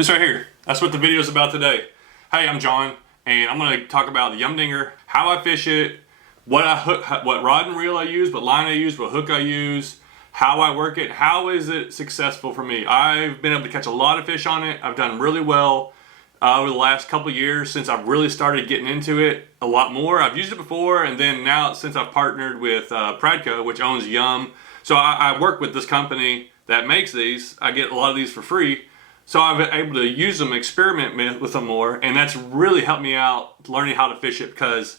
This right here, that's what the video is about today. Hey, I'm John, and I'm going to talk about the Yum Dinger, how I fish it, what rod and reel I use, what line I use, what hook I use, how I work it, how is it successful for me. I've been able to catch a lot of fish on it. I've done really well over the last couple of years since I've really started getting into it a lot more. I've used it before, and then now since I've partnered with Pradco, which owns Yum. So I work with this company that makes these. I get a lot of these for free. So I've been able to use them, experiment with them more, and that's really helped me out learning how to fish it, because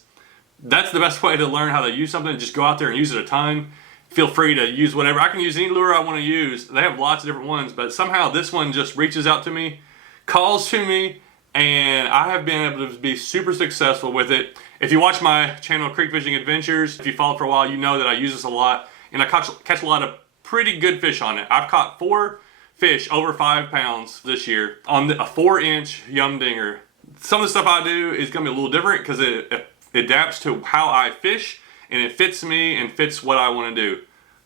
that's the best way to learn how to use something. Just go out there and use it a ton. Feel free to use whatever. I can use any lure I want to use. They have lots of different ones, but somehow this one just reaches out to me, calls to me, and I have been able to be super successful with it. If you watch my channel, Creek Fishing Adventures, if you follow for a while, you know that I use this a lot, and I catch a lot of pretty good fish on it. I've caught 4 fish over 5 pounds this year on a 4-inch Yum Dinger. Some of the stuff I do is going to be a little different because it adapts to how I fish, and it fits me and fits what I want to do.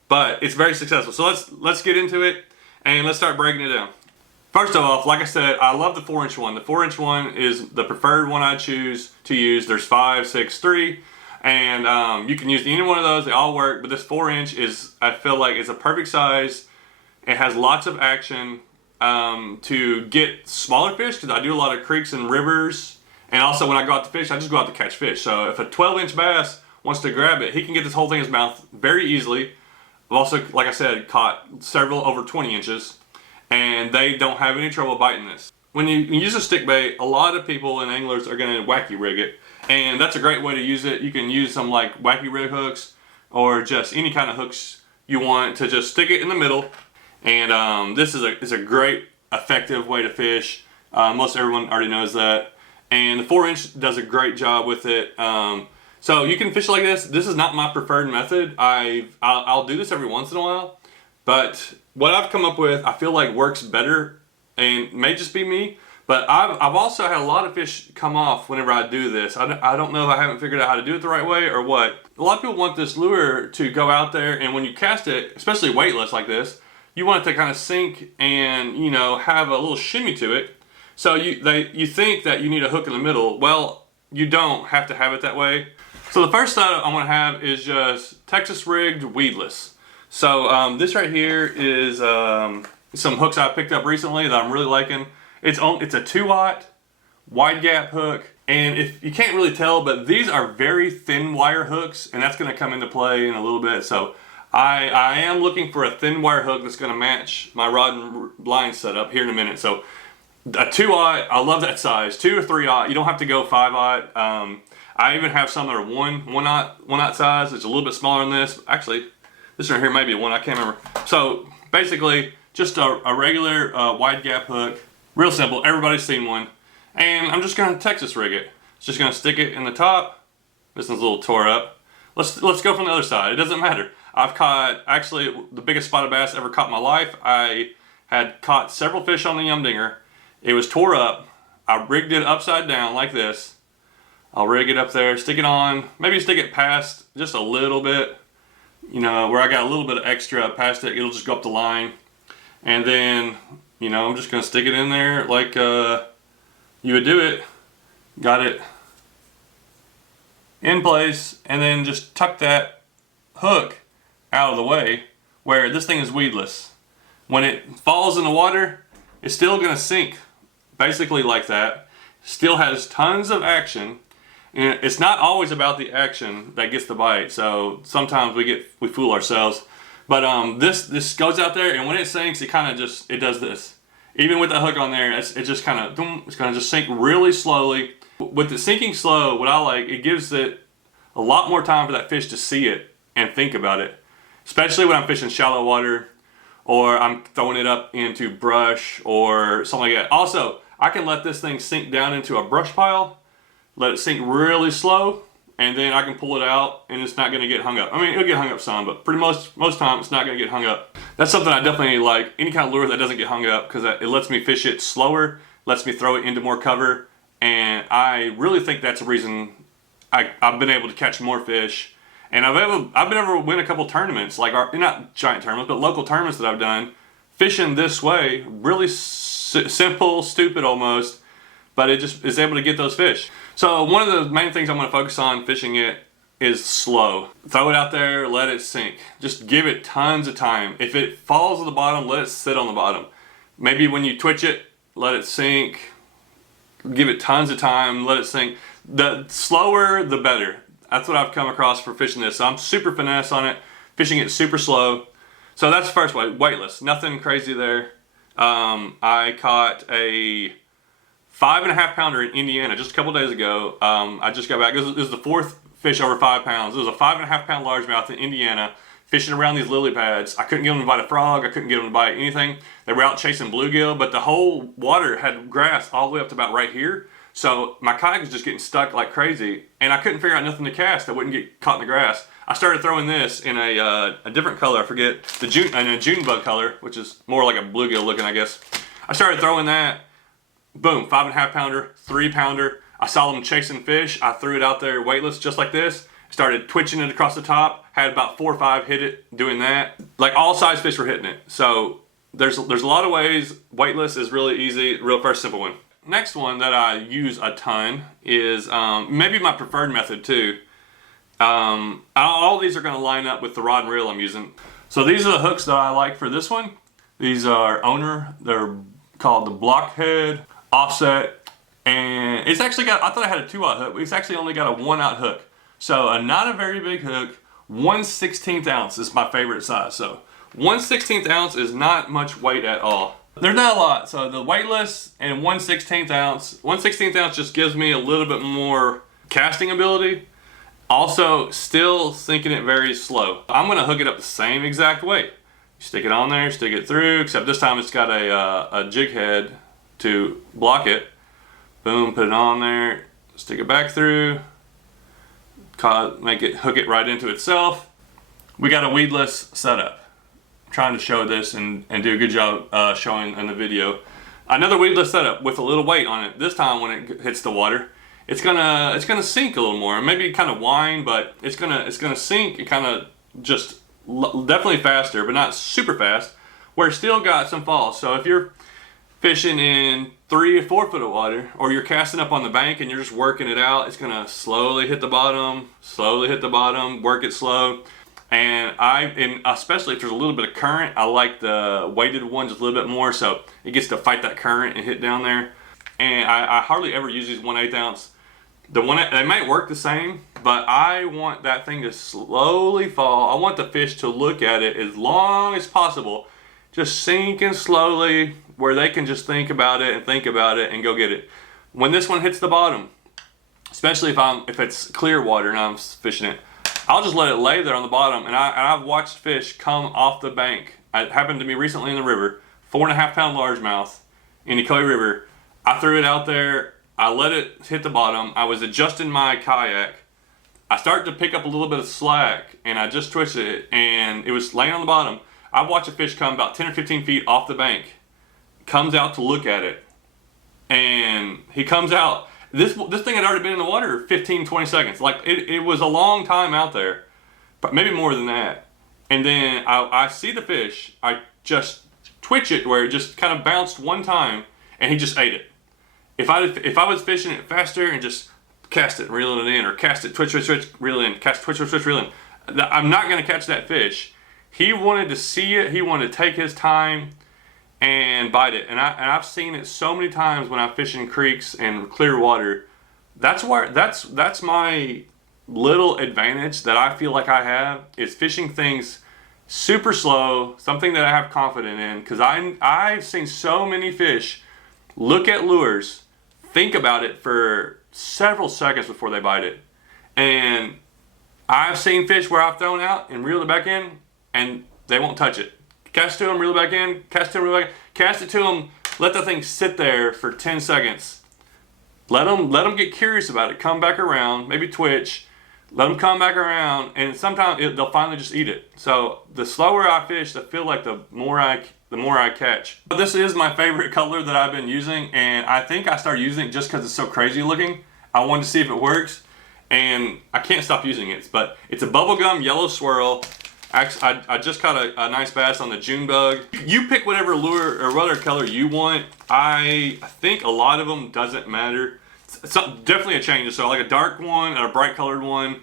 But it's very successful. So let's get into it and let's start breaking it down. First off, like I said, I love the 4-inch one. The 4-inch one is the preferred one I choose to use. There's 5, 6, 3, and you can use any one of those. They all work, but this 4-inch is, I feel like, it's a perfect size. It has lots of action to get smaller fish, because I do a lot of creeks and rivers, and also when I go out to fish, I just go out to catch fish. So if a 12-inch bass wants to grab it, he can get this whole thing in his mouth very easily. I've also, like I said, caught several over 20 inches, and they don't have any trouble biting this. When you use a stick bait, a lot of people and anglers are going to Wacky Rig it, and that's a great way to use it. You can use some like Wacky Rig hooks, or just any kind of hooks you want to just stick it in the middle. And this is a great, effective way to fish. Most everyone already knows that. And the 4-inch does a great job with it. So you can fish like this. This is not my preferred method. I'll do this every once in a while. But what I've come up with, I feel like works better, and may just be me. But I've also had a lot of fish come off whenever I do this. I don't know if I haven't figured out how to do it the right way or what. A lot of people want this lure to go out there, and when you cast it, especially weightless like this, you want it to kind of sink and, you know, have a little shimmy to it. So you think that you need a hook in the middle. Well, you don't have to have it that way. So the first side I want to have is just Texas rigged Weedless. So this right here is some hooks I picked up recently that I'm really liking. It's a 2-aught wide gap hook, and if you can't really tell, but these are very thin wire hooks, and that's going to come into play in a little bit. So I am looking for a thin wire hook that's going to match my rod and line setup here in a minute. So a 2-aught, I love that size. 2 or 3-aught, you don't have to go 5-aught. I even have some that are 1-aught size. It's a little bit smaller than this. Actually, this one here may be a 1, I can't remember. So basically, just a regular wide gap hook. Real simple, everybody's seen one. And I'm just going to Texas rig it. Just going to stick it in the top. This one's a little tore up. Let's go from the other side. It doesn't matter. I've caught, actually, the biggest spotted bass I ever caught in my life. I had caught several fish on the Yum Dinger. It was tore up. I rigged it upside down like this. I'll rig it up there, stick it on, maybe stick it past just a little bit, you know, where I got a little bit of extra past it. It'll just go up the line. And then, you know, I'm just going to stick it in there like you would do it. Got it in place, and then just tuck that hook out of the way, where this thing is weedless. When it falls in the water, it's still going to sink basically like that. Still has tons of action, and it's not always about the action that gets the bite. So sometimes we fool ourselves. But this goes out there, and when it sinks, it kind of just does this. Even with the hook on there, it just kind of it's going to just sink really slowly. With it sinking slow, what I like, it gives it a lot more time for that fish to see it and think about it. Especially when I'm fishing shallow water, or I'm throwing it up into brush or something like that. Also, I can let this thing sink down into a brush pile, let it sink really slow, and then I can pull it out, and it's not going to get hung up. I mean, it'll get hung up some, but pretty most time it's not going to get hung up. That's something I definitely like, any kind of lure that doesn't get hung up, because it lets me fish it slower, lets me throw it into more cover, and I really think that's a reason I've been able to catch more fish. And I've been able to win a couple tournaments, like not giant tournaments, but local tournaments that I've done, fishing this way really simple, stupid almost, but it just is able to get those fish. So one of the main things I'm going to focus on fishing it is slow. Throw it out there, let it sink. Just give it tons of time. If it falls to the bottom, let it sit on the bottom. Maybe when you twitch it, let it sink. Give it tons of time, let it sink. The slower, the better. That's what I've come across for fishing this. So I'm super finesse on it, fishing it super slow. So that's the first way, weightless. Nothing crazy there. I caught a 5.5 pounder in Indiana just a couple days ago. I just got back. This is the fourth fish over 5 pounds. It was a 5.5 pound largemouth in Indiana, fishing around these lily pads. I couldn't get them to bite a frog. I couldn't get them to bite anything. They were out chasing bluegill, but the whole water had grass all the way up to about right here. So my kayak was just getting stuck like crazy, and I couldn't figure out nothing to cast that wouldn't get caught in the grass. I started throwing this in a different color. I forget the June bug color, which is more like a bluegill looking, I guess. I started throwing that. Boom, 5.5 pounder, 3 pounder. I saw them chasing fish. I threw it out there weightless, just like this. Started twitching it across the top. Had about 4 or 5 hit it doing that. Like all size fish were hitting it. So there's a lot of ways. Weightless is really easy. Real first simple one. Next one that I use a ton is maybe my preferred method too. All these are going to line up with the rod and reel I'm using. So these are the hooks that I like for this one. These are Owner. They're called the Blockhead Offset, and it's actually got, I thought I had a 2/0 hook, but it's actually only got a 1/0 hook. So not a very big hook. 1/16 ounce is my favorite size. So 1/16 ounce is not much weight at all. There's not a lot. So the weightless and 1/16 ounce. 1/16 ounce just gives me a little bit more casting ability. Also, still sinking it very slow. I'm gonna hook it up the same exact way. Stick it on there, stick it through, except this time it's got a jig head to block it. Boom, put it on there, stick it back through, hook it right into itself. We got a weedless setup. I'm trying to show this and do a good job showing in the video. Another weedless setup with a little weight on it. This time when it hits the water, it's gonna sink a little more. Maybe kind of whine, but it's gonna sink and kind of just definitely faster, but not super fast, where it's still got some fall. So if you're fishing in 3 or 4 foot of water, or you're casting up on the bank and you're just working it out, it's gonna slowly hit the bottom, work it slow. And especially if there's a little bit of current, I like the weighted ones a little bit more, so it gets to fight that current and hit down there. And I hardly ever use these 1/8 ounce. They might work the same, but I want that thing to slowly fall. I want the fish to look at it as long as possible, just sinking slowly, where they can just think about it and go get it. When this one hits the bottom, especially if it's clear water and I'm fishing it, I'll just let it lay there on the bottom. And I've watched fish come off the bank. It happened to me recently in the river. 4.5 pound largemouth in the Clay River. I threw it out there. I let it hit the bottom. I was adjusting my kayak. I started to pick up a little bit of slack, and I just twisted it, and it was laying on the bottom. I watched a fish come about 10 or 15 feet off the bank, comes out to look at it, and he comes out. This thing had already been in the water 15, 20 seconds. Like, it was a long time out there, but maybe more than that. And then I see the fish. I just twitch it where it just kind of bounced one time, and he just ate it. If I was fishing it faster and just cast it, reel it in, or cast it, twitch, reel in, cast, twitch, reel in, I'm not going to catch that fish. He wanted to see it. He wanted to take his time and bite it. And I've seen it so many times when I fish in creeks and clear water. That's my little advantage that I feel like I have, is fishing things super slow, something that I have confidence in, because I've seen so many fish look at lures, think about it for several seconds before they bite it. And I've seen fish where I've thrown out and reeled it back in, and they won't touch it. Cast it to them, reel it back in, cast it to them, reel it back in, cast it to them, let the thing sit there for 10 seconds. Let them get curious about it, come back around, maybe twitch, let them come back around, and sometimes they'll finally just eat it. So the slower I fish, I feel like the more I catch. This is my favorite color that I've been using, and I think I started using it just because it's so crazy looking. I wanted to see if it works, and I can't stop using it. But it's a bubblegum yellow swirl. Actually, I just caught a nice bass on the June bug. You pick whatever lure or whatever color you want. I think a lot of them doesn't matter. Definitely a change. So like a dark one and a bright colored one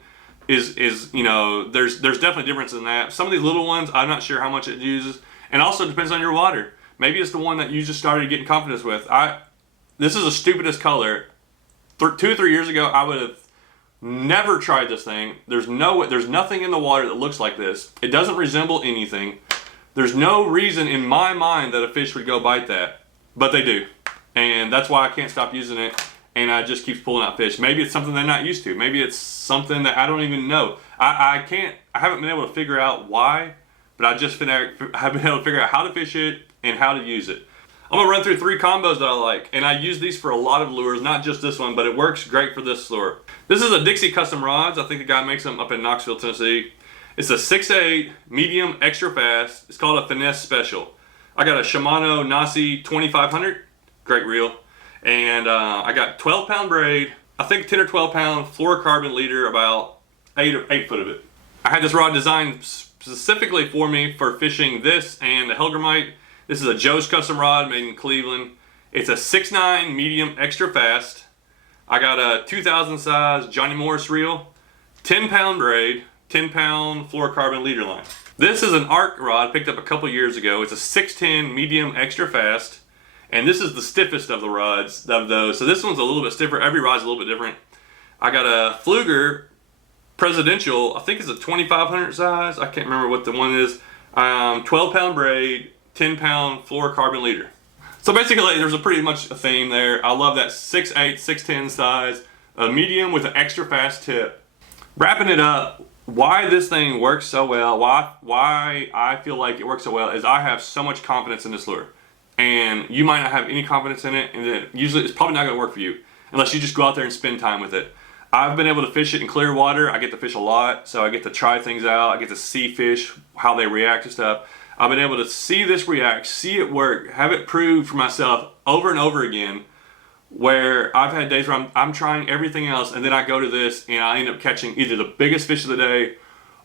is you know, there's definitely difference in that. Some of these little ones, I'm not sure how much it uses, and also depends on your water. Maybe it's the one that you just started getting confidence with. This is the stupidest color. 2 or 3 years ago, I would have never tried this thing. There's nothing in the water that looks like this. It doesn't resemble anything. There's no reason in my mind that a fish would go bite that, but they do, and that's why I can't stop using it. And I just keeps pulling out fish. Maybe it's something they're not used to. Maybe it's something that I don't even know. I haven't been able to figure out why, but I have been able to figure out how to fish it and how to use it. I'm gonna run through 3 combos that I like, and I use these for a lot of lures, not just this one, but it works great for this lure. This is a Dixie Custom Rods. I think the guy makes them up in Knoxville, Tennessee. It's a 6/8 medium extra fast. It's called a Finesse Special. I got a Shimano Nasi 2500, great reel. And I got 12-pound braid, I think 10 or 12-pound fluorocarbon leader, about 8 foot of it. I had this rod designed specifically for me for fishing this and the Hellgrammite. This is a Joe's Custom rod made in Cleveland. It's a 6'9" medium extra fast. I got a 2000 size Johnny Morris reel, 10-pound braid, 10-pound fluorocarbon leader line. This is an arc rod picked up a couple years ago. It's a 6'10" medium extra fast. And this is the stiffest of the rods of those. So this one's a little bit stiffer. Every rod's a little bit different. I got a Fluger Presidential, I think it's a 2500 size. I can't remember what the one is. 12-pound braid, 10-pound fluorocarbon leader. So basically there's a pretty much a theme there. I love that 6'8", 6'10" size, a medium with an extra fast tip. Wrapping it up, why this thing works so well, why I feel like it works so well is I have so much confidence in this lure. And you might not have any confidence in it, and then usually it's probably not going to work for you unless you just go out there and spend time with it. I've been able to fish it in clear water. I get to fish a lot, so I get to try things out. I get to see fish, how they react to stuff. I've been able to see this react, see it work, have it proved for myself over and over again, where I've had days where I'm trying everything else, and then I go to this and I end up catching either the biggest fish of the day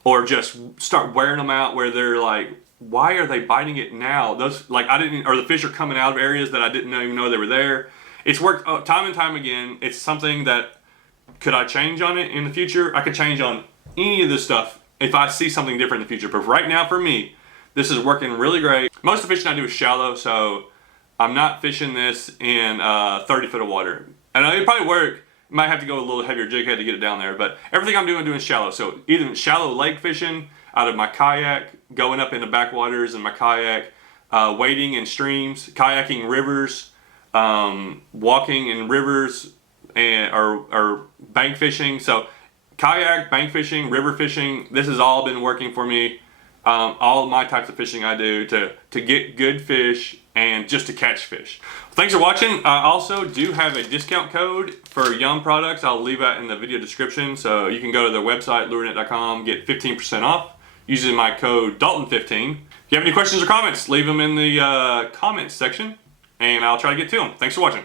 or just start wearing them out where they're like, why are they biting it now? Those, like, or the fish are coming out of areas that I didn't even know they were there. It's worked time and time again. It's something that, could I change on it in the future? I could change on any of this stuff if I see something different in the future. But right now for me, this is working really great. Most of the fishing I do is shallow, so I'm not fishing this in 30 foot of water. I know it probably work. Might have to go a little heavier jig head to get it down there, but everything I'm doing shallow. So either shallow lake fishing out of my kayak, going up into backwaters in my kayak, wading in streams, kayaking rivers, walking in rivers, and or bank fishing. So kayak, bank fishing, river fishing, this has all been working for me. All of my types of fishing I do to get good fish and just to catch fish. Thanks for watching. I also do have a discount code for Yum products. I'll leave that in the video description, so you can go to their website, lurenet.com, get 15% off using my code Dalton15. If you have any questions or comments, leave them in the comments section, and I'll try to get to them. Thanks for watching.